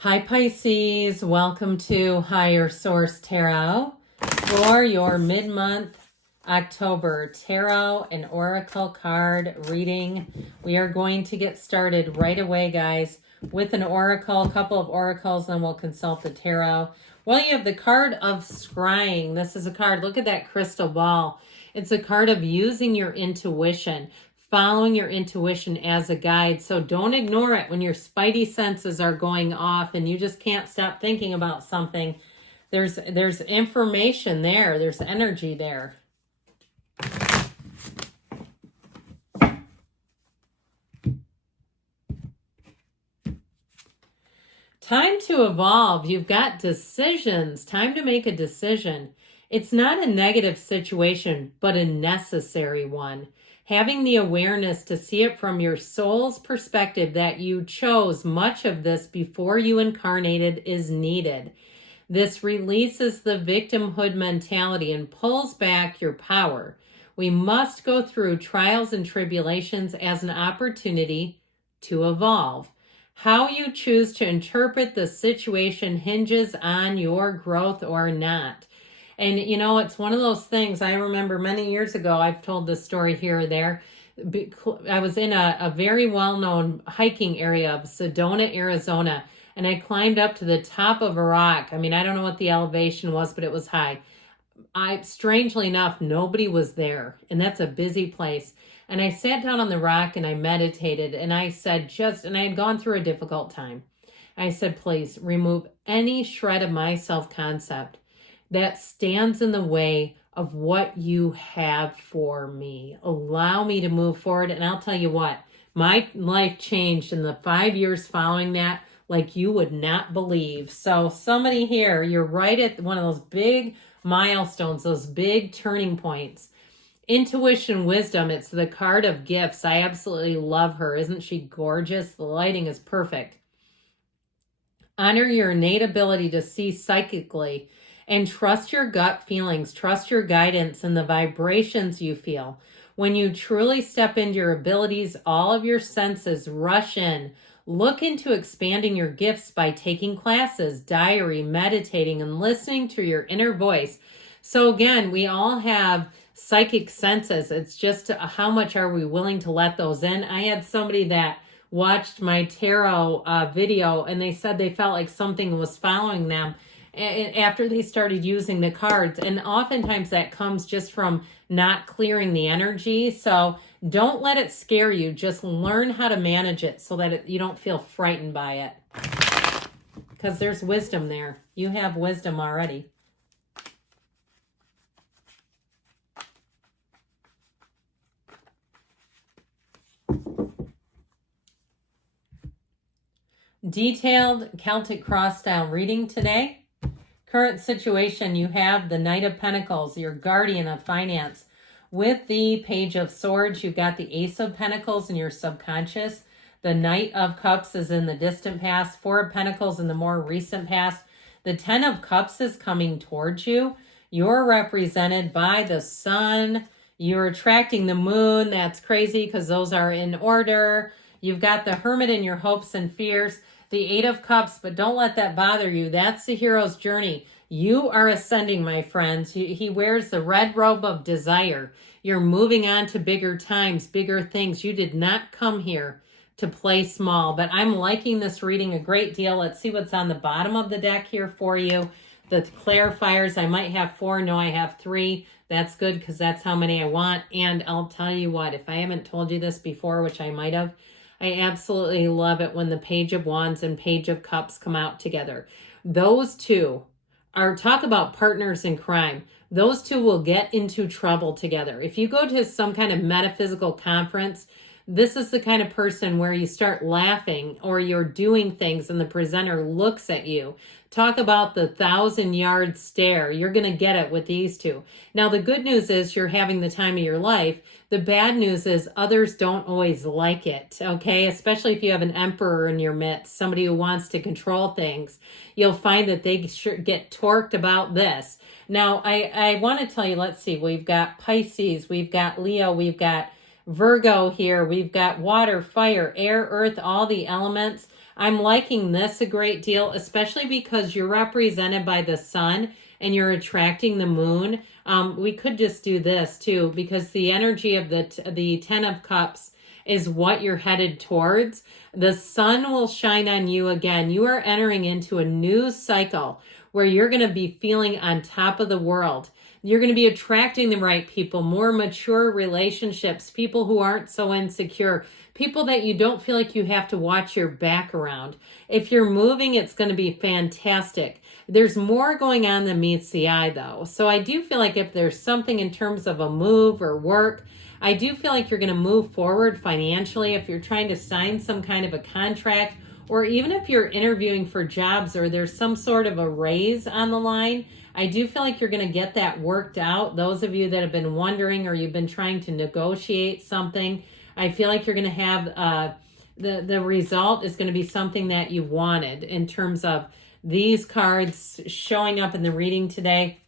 Hi Pisces, welcome to Higher Source Tarot for your mid-month October Tarot and Oracle card reading. We are going to get started right away, guys, with an oracle, a couple of oracles, then we'll consult the tarot. Well, you have the card of scrying. This is a card, look at that crystal ball. It's a card of using your intuition, following your intuition as a guide. So don't ignore it when your spidey senses are going off and you just can't stop thinking about something. There's information there. There's energy there. Time to evolve. You've got decisions. Time to make a decision. It's not a negative situation, but a necessary one. Having the awareness to see it from your soul's perspective that you chose much of this before you incarnated is needed. This releases the victimhood mentality and pulls back your power. We must go through trials and tribulations as an opportunity to evolve. How you choose to interpret the situation hinges on your growth or not. And, you know, it's one of those things. I remember many years ago, I've told this story here or there. I was in a very well-known hiking area of Sedona, Arizona, and I climbed up to the top of a rock. I mean, I don't know what the elevation was, but it was high. Strangely enough, nobody was there, and that's a busy place. And I sat down on the rock and I meditated, and I said and I had gone through a difficult time. I said, please remove any shred of my self-concept that stands in the way of what you have for me. Allow me to move forward. And I'll tell you what, my life changed in the 5 years following that like you would not believe. So somebody here, you're right at one of those big milestones, those big turning points. Intuition, wisdom, it's the card of gifts. I absolutely love her. Isn't she gorgeous? The lighting is perfect. Honor your innate ability to see psychically and trust your gut feelings. Trust your guidance and the vibrations you feel. When you truly step into your abilities, all of your senses rush in. Look into expanding your gifts by taking classes, diary, meditating, and listening to your inner voice. So again, we all have psychic senses. It's just how much are we willing to let those in? I had somebody that watched my tarot video and they said they felt like something was following them after they started using the cards. And oftentimes that comes just from not clearing the energy. So don't let it scare you. Just learn how to manage it so that you don't feel frightened by it. Because there's wisdom there. You have wisdom already. Detailed Celtic cross style reading today. Current situation, you have the Knight of Pentacles, your guardian of finance. With the Page of Swords, you've got the Ace of Pentacles in your subconscious. The Knight of Cups is in the distant past. Four of Pentacles in the more recent past. The Ten of Cups is coming towards you. You're represented by the Sun. You're attracting the Moon. That's crazy because those are in order. You've got the Hermit in your hopes and fears. The Eight of Cups, but don't let that bother you. That's the hero's journey. You are ascending, my friends. He wears the red robe of desire. You're moving on to bigger times, bigger things. You did not come here to play small, but I'm liking this reading a great deal. Let's see what's on the bottom of the deck here for you. The clarifiers, I might have 4. No, I have 3. That's good because that's how many I want. And I'll tell you what, if I haven't told you this before, which I might have, I absolutely love it when the Page of Wands and Page of Cups come out together. Those two talk about partners in crime. Those two will get into trouble together. If you go to some kind of metaphysical conference, this is the kind of person where you start laughing or you're doing things and the presenter looks at you. Talk about the 1,000-yard stare. You're going to get it with these two. Now, the good news is you're having the time of your life. The bad news is others don't always like it, okay? Especially if you have an emperor in your midst, somebody who wants to control things. You'll find that they get torqued about this. Now, I want to tell you, let's see, we've got Pisces, we've got Leo, we've got Virgo here, we've got water, fire, air, earth, all the elements. I'm liking this a great deal, especially because you're represented by the sun and you're attracting the moon. We could just do this too, because the energy of the 10 of Cups is what you're headed towards. The sun will shine on you again. You are entering into a new cycle where you're going to be feeling on top of the world. You're going to be attracting the right people, more mature relationships, people who aren't so insecure, people that you don't feel like you have to watch your back around. If you're moving, it's going to be fantastic. There's more going on than meets the eye, though. So I do feel like if there's something in terms of a move or work, I do feel like you're going to move forward financially. If you're trying to sign some kind of a contract, or even if you're interviewing for jobs or there's some sort of a raise on the line, I do feel like you're going to get that worked out. Those of you that have been wondering or you've been trying to negotiate something, I feel like you're going to have the result is going to be something that you wanted in terms of these cards showing up in the reading today.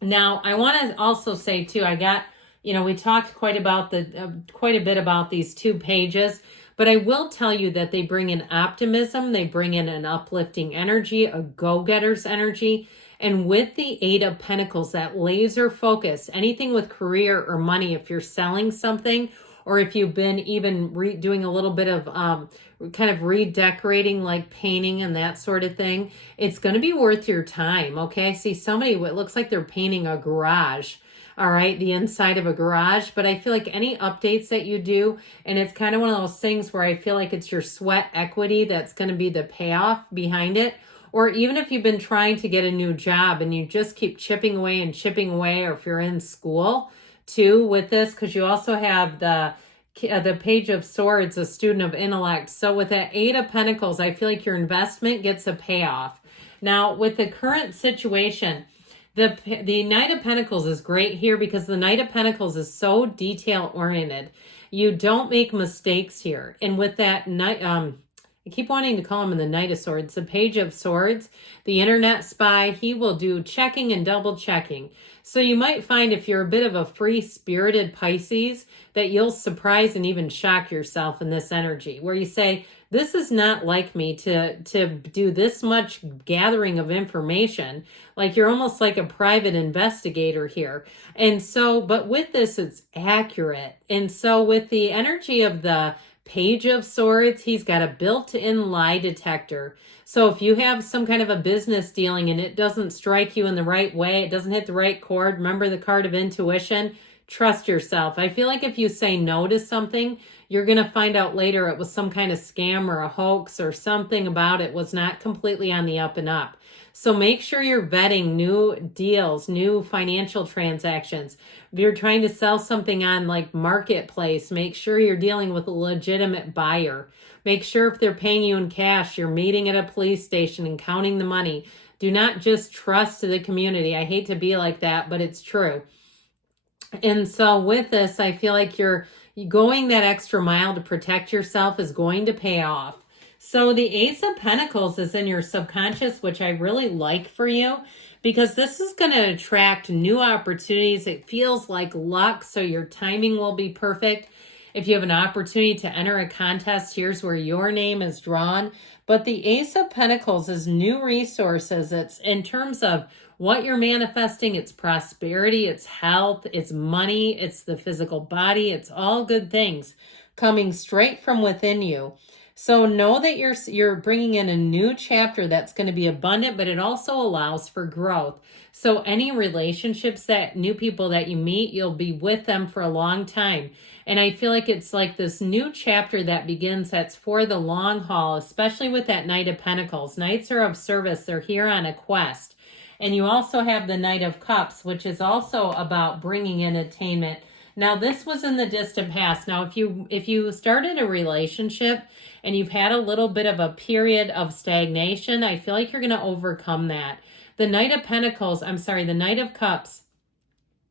Now, I want to also say too, we talked quite a bit about these 2 pages, but I will tell you that they bring in optimism, they bring in an uplifting energy, a go-getter's energy, and with the 8 of Pentacles, that laser focus, anything with career or money, if you're selling something, or if you've been even doing a little bit of kind of redecorating, like painting and that sort of thing, it's going to be worth your time, okay? I see somebody, it looks like they're painting a garage, all right, the inside of a garage, but I feel like any updates that you do, and it's kind of one of those things where I feel like it's your sweat equity that's going to be the payoff behind it. Or even if you've been trying to get a new job and you just keep chipping away, or if you're in school too with this, because you also have the Page of Swords, a student of intellect. So with that 8 of Pentacles, I feel like your investment gets a payoff. Now with the current situation, the Knight of Pentacles is great here because the Knight of Pentacles is so detail oriented. You don't make mistakes here. And with that Knight, I keep wanting to call him the Knight of Swords, the Page of Swords, the internet spy, he will do checking and double checking. So you might find if you're a bit of a free-spirited Pisces that you'll surprise and even shock yourself in this energy where you say, this is not like me to do this much gathering of information. Like you're almost like a private investigator here. And so, but with this, it's accurate. And so with the energy of the Page of Swords, he's got a built-in lie detector. So if you have some kind of a business dealing and it doesn't strike you in the right way, it doesn't hit the right chord, remember the card of intuition, trust yourself. I feel like if you say no to something, you're going to find out later it was some kind of scam or a hoax or something about it was not completely on the up and up. So make sure you're vetting new deals, new financial transactions. If you're trying to sell something on like Marketplace, make sure you're dealing with a legitimate buyer. Make sure if they're paying you in cash, you're meeting at a police station and counting the money. Do not just trust the community. I hate to be like that, but it's true. And so with this, I feel like you're going that extra mile to protect yourself is going to pay off. So the Ace of Pentacles is in your subconscious, which I really like for you because this is going to attract new opportunities. It feels like luck, so your timing will be perfect. If you have an opportunity to enter a contest, here's where your name is drawn. But the Ace of Pentacles is new resources. It's in terms of what you're manifesting. It's prosperity, it's health, it's money, it's the physical body. It's all good things coming straight from within you. So know that you're bringing in a new chapter that's going to be abundant, but it also allows for growth. So any relationships that new people that you meet, you'll be with them for a long time. And I feel like it's like this new chapter that begins that's for the long haul, especially with that Knight of Pentacles. Knights are of service. They're here on a quest. And you also have the Knight of Cups, which is also about bringing in attainment. Now, this was in the distant past. Now, if you started a relationship and you've had a little bit of a period of stagnation, I feel like you're going to overcome that. The Knight of Pentacles, the Knight of Cups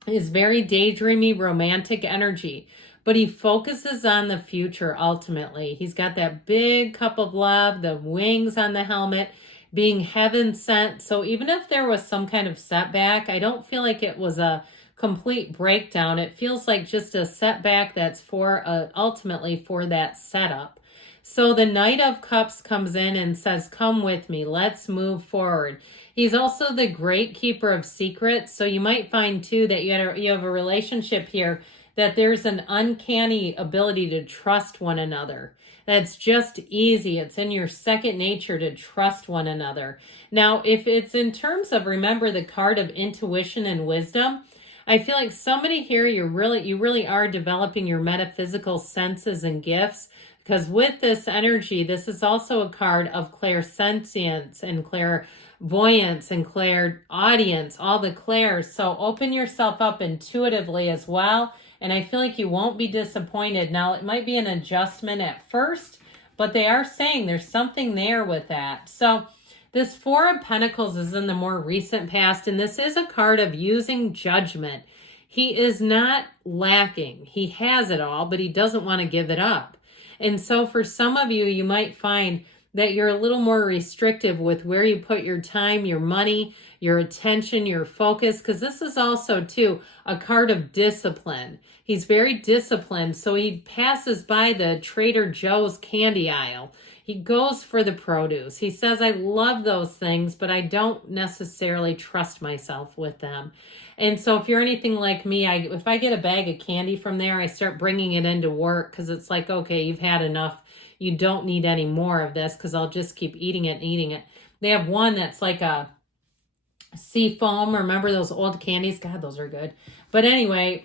is very daydreamy, romantic energy, but he focuses on the future ultimately. He's got that big cup of love, the wings on the helmet, being heaven sent. So even if there was some kind of setback, I don't feel like it was a complete breakdown. It feels like just a setback that's for ultimately for that setup. So the Knight of Cups comes in and says, come with me, let's move forward. He's also the great keeper of secrets. So you might find too that you have a relationship here that there's an uncanny ability to trust one another. That's just easy. It's in your second nature to trust one another. Now, if it's in terms of, remember the card of intuition and wisdom, I feel like somebody here, you really are developing your metaphysical senses and gifts, because with this energy, this is also a card of clairsentience and clairvoyance and clairaudience, all the clairs. So open yourself up intuitively as well. And I feel like you won't be disappointed. Now, it might be an adjustment at first, but they are saying there's something there with that. So this Four of Pentacles is in the more recent past, and this is a card of using judgment. He is not lacking. He has it all, but he doesn't want to give it up. And so for some of you, you might find that you're a little more restrictive with where you put your time, your money, your attention, your focus, because this is also, too, a card of discipline. He's very disciplined, so he passes by the Trader Joe's candy aisle. He goes for the produce. He says, I love those things, but I don't necessarily trust myself with them. And so if you're anything like me, if I get a bag of candy from there, I start bringing it into work because it's like, okay, you've had enough. You don't need any more of this because I'll just keep eating it and eating it. They have one that's like a sea foam. Remember those old candies? God, those are good. But anyway,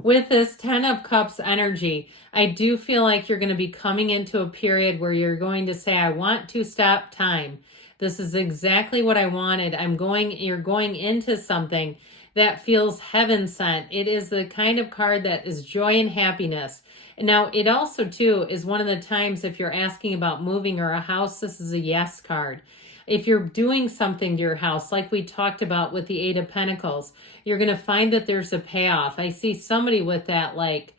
with this 10 of Cups energy, I do feel like you're going to be coming into a period where you're going to say, I want to stop time. This is exactly what I wanted. You're going into something that feels heaven sent. It is the kind of card that is joy and happiness. Now, it also, too, is one of the times if you're asking about moving or a house, this is a yes card. If you're doing something to your house, like we talked about with the Eight of Pentacles, you're going to find that there's a payoff. I see somebody with that, like,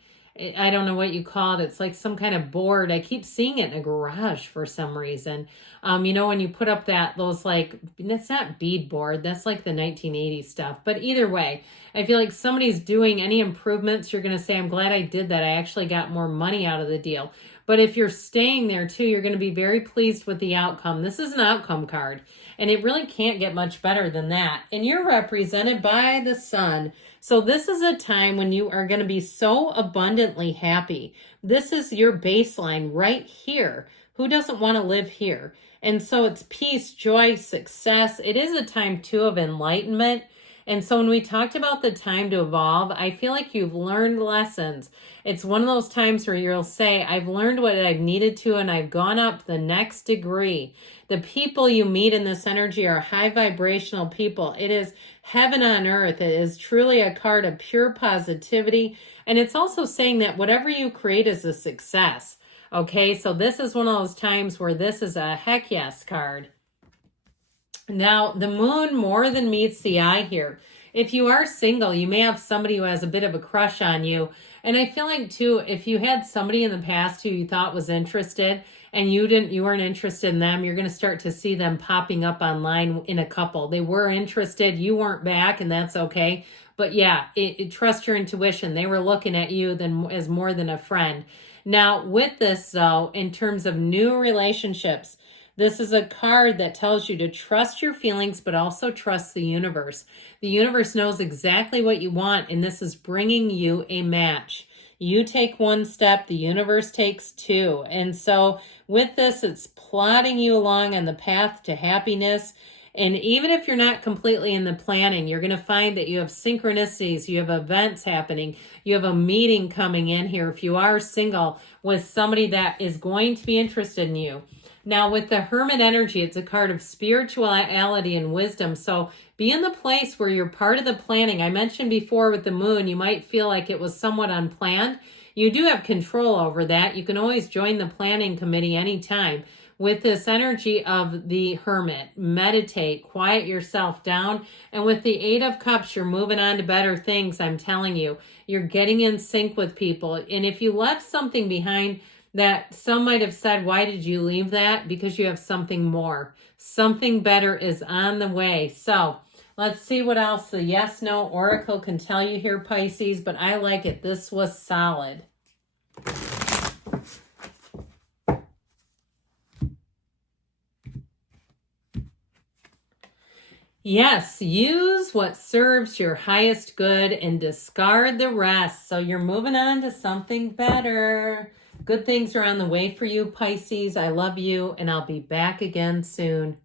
I don't know what you call it. It's like some kind of board. I keep seeing it in a garage for some reason. When you put up those like, it's not bead board. That's like the 1980s stuff. But either way, I feel like somebody's doing any improvements. You're going to say, I'm glad I did that. I actually got more money out of the deal. But if you're staying there too, you're going to be very pleased with the outcome. This is an outcome card, and it really can't get much better than that. And you're represented by the Sun. So this is a time when you are going to be so abundantly happy. This is your baseline right here. Who doesn't want to live here? And so it's peace, joy, success. It is a time too of enlightenment. And so when we talked about the time to evolve, I feel like you've learned lessons. It's one of those times where you'll say, I've learned what I've needed to, and I've gone up the next degree. The people you meet in this energy are high vibrational people. It is heaven on earth. It is truly a card of pure positivity. And it's also saying that whatever you create is a success. Okay, so this is one of those times where this is a heck yes card. Now, the moon more than meets the eye here. If you are single, you may have somebody who has a bit of a crush on you. And I feel like, too, if you had somebody in the past who you thought was interested and you weren't interested in them, you're going to start to see them popping up online in a couple. They were interested, you weren't back, and that's okay. But yeah, trust your intuition. They were looking at you as more than a friend. Now, with this, though, in terms of new relationships, this is a card that tells you to trust your feelings, but also trust the universe. The universe knows exactly what you want, and this is bringing you a match. You take one step, the universe takes two. And so with this, it's plodding you along on the path to happiness. And even if you're not completely in the planning, you're going to find that you have synchronicities, you have events happening, you have a meeting coming in here, if you are single, with somebody that is going to be interested in you. Now, with the Hermit energy, it's a card of spirituality and wisdom. So be in the place where you're part of the planning. I mentioned before with the moon, you might feel like it was somewhat unplanned. You do have control over that. You can always join the planning committee anytime. With this energy of the Hermit, meditate, quiet yourself down. And with the Eight of Cups, you're moving on to better things, I'm telling you. You're getting in sync with people. And if you left something behind, that some might have said, why did you leave that? Because you have something more. Something better is on the way. So let's see what else the yes, no oracle can tell you here, Pisces. But I like it. This was solid. Yes, use what serves your highest good and discard the rest. So you're moving on to something better. Good things are on the way for you, Pisces. I love you, and I'll be back again soon.